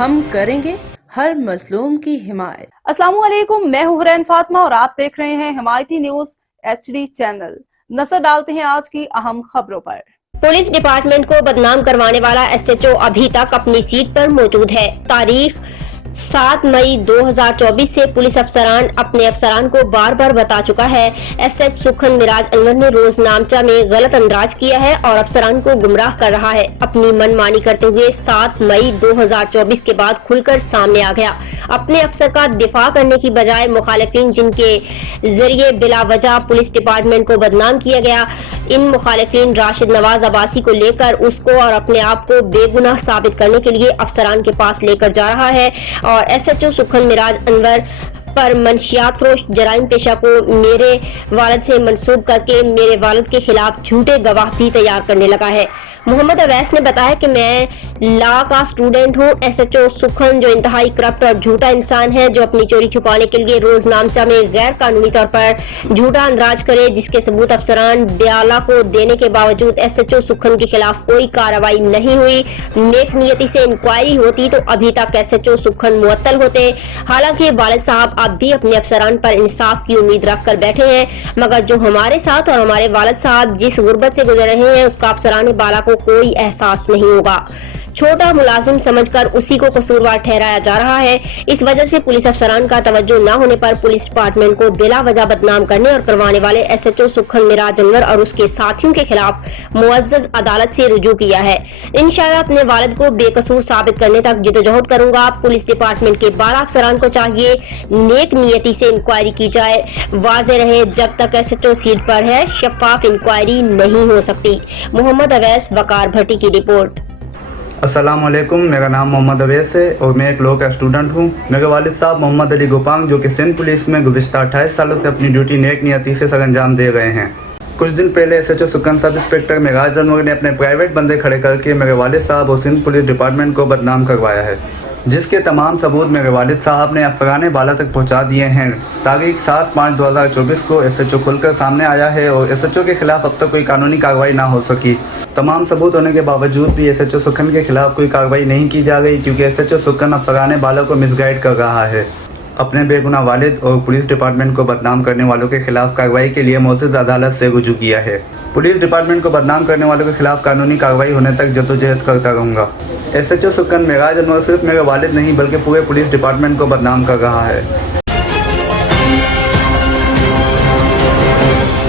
ہم کریں گے ہر مظلوم کی حمایت۔ السلام علیکم، میں ہوں حرین فاطمہ اور آپ دیکھ رہے ہیں حمایتی نیوز HD چینل۔ نظر ڈالتے ہیں آج کی اہم خبروں پر۔ پولیس ڈپارٹمنٹ کو بدنام کروانے والا SHO ابھی تک اپنی سیٹ پر موجود ہے۔ تاریخ 7 مئی 2024 سے پولیس افسران اپنے افسران کو بار بار بتا چکا ہے۔ SH سکھن مراج انور نے روز نامچہ میں غلط اندراج کیا ہے اور افسران کو گمراہ کر رہا ہے۔ اپنی من مانی کرتے ہوئے 7 مئی 2024 کے بعد کھل کر سامنے آ گیا۔ اپنے افسر کا دفاع کرنے کی بجائے مخالفین جن کے ذریعے بلا وجہ پولیس ڈپارٹمنٹ کو بدنام کیا گیا، ان مخالفین راشد نواز عباسی کو لے کر اس کو اور اپنے آپ کو بے گناہ ثابت کرنے کے لیے افسران کے پاس لے کر جا رہا ہے اور SHO سکھن مراج انور پر منشیات فروش جرائم پیشہ کو میرے والد سے منسوب کر کے میرے والد کے خلاف جھوٹے گواہ بھی تیار کرنے لگا ہے۔ محمد اویس نے بتایا کہ میں لا کا اسٹوڈنٹ ہوں۔ SHO سکھن جو انتہائی کرپٹ اور جھوٹا انسان ہے، جو اپنی چوری چھپانے کے لیے روز نامچہ میں غیر قانونی طور پر جھوٹا اندراج کرے، جس کے ثبوت افسران بیالہ کو دینے کے باوجود SHO سکھن کے خلاف کوئی کارروائی نہیں ہوئی۔ نیک نیتی سے انکوائری ہوتی تو ابھی تک SHO سکھن معطل ہوتے۔ حالانکہ والد صاحب اب بھی اپنے افسران پر انصاف کی امید رکھ کر بیٹھے ہیں، مگر جو ہمارے ساتھ اور ہمارے والد صاحب جس غربت سے گزر رہے ہیں، اس کا افسران بالا کو کوئی احساس نہیں ہوگا۔ چھوٹا ملازم سمجھ کر اسی کو قصوروار ٹھہرایا جا رہا ہے۔ اس وجہ سے پولیس افسران کا توجہ نہ ہونے پر پولیس ڈپارٹمنٹ کو بلا وجہ بدنام کرنے اور کروانے والے SHO سکھن مراج انور اور اس کے ساتھیوں کے خلاف معزز عدالت سے رجوع کیا ہے۔ انشاءاللہ اپنے والد کو بے قصور ثابت کرنے تک جدوجہد کروں گا۔ پولیس ڈپارٹمنٹ کے 12 افسران کو چاہیے نیک نیتی سے انکوائری کی جائے۔ واضح رہے جب تک SHO سیٹ پر ہے شفاف انکوائری نہیں ہو سکتی۔ محمد اویس، وقار بھٹی کی رپورٹ۔ السلام علیکم، میرا نام محمد اویس ہے اور میں ایک لا کا اسٹوڈنٹ ہوں۔ میرے والد صاحب محمد علی گوپانگ، جو کہ سندھ پولیس میں گزشتہ 28 سالوں سے اپنی ڈیوٹی نیک نیتی سے سر انجام دے رہے ہیں۔ کچھ دن پہلے SHO سکھن سب انسپکٹر مراج انور نے اپنے پرائیویٹ بندے کھڑے کر کے میرے والد صاحب اور سندھ پولیس ڈپارٹمنٹ کو بدنام کروایا ہے، جس کے تمام ثبوت میرے والد صاحب نے افسران بالا تک پہنچا دیے ہیں۔ تاریخ 7/5/2024 کو SHO کھل کر سامنے آیا ہے اور SHO کے خلاف اب تک کوئی قانونی کارروائی نہ ہو سکی۔ تمام ثبوت ہونے کے باوجود بھی SHO سکھن کے خلاف کوئی کارروائی نہیں کی جا رہی، کیونکہ SHO سکھن افسران بالا کو مس گائیڈ کر رہا ہے۔ اپنے بے گناہ والد اور پولیس ڈپارٹمنٹ کو بدنام کرنے والوں کے خلاف کارروائی کے لیے معزز عدالت سے رجوع کیا ہے۔ پولیس ڈپارٹمنٹ کو بدنام کرنے والوں کے خلاف قانونی کارروائی ہونے تک جدوجہد کرتا رہوں گا۔ SHO سکھن مراج انور صرف میرے والد نہیں بلکہ پورے پولیس ڈپارٹمنٹ کو بدنام کر رہا ہے۔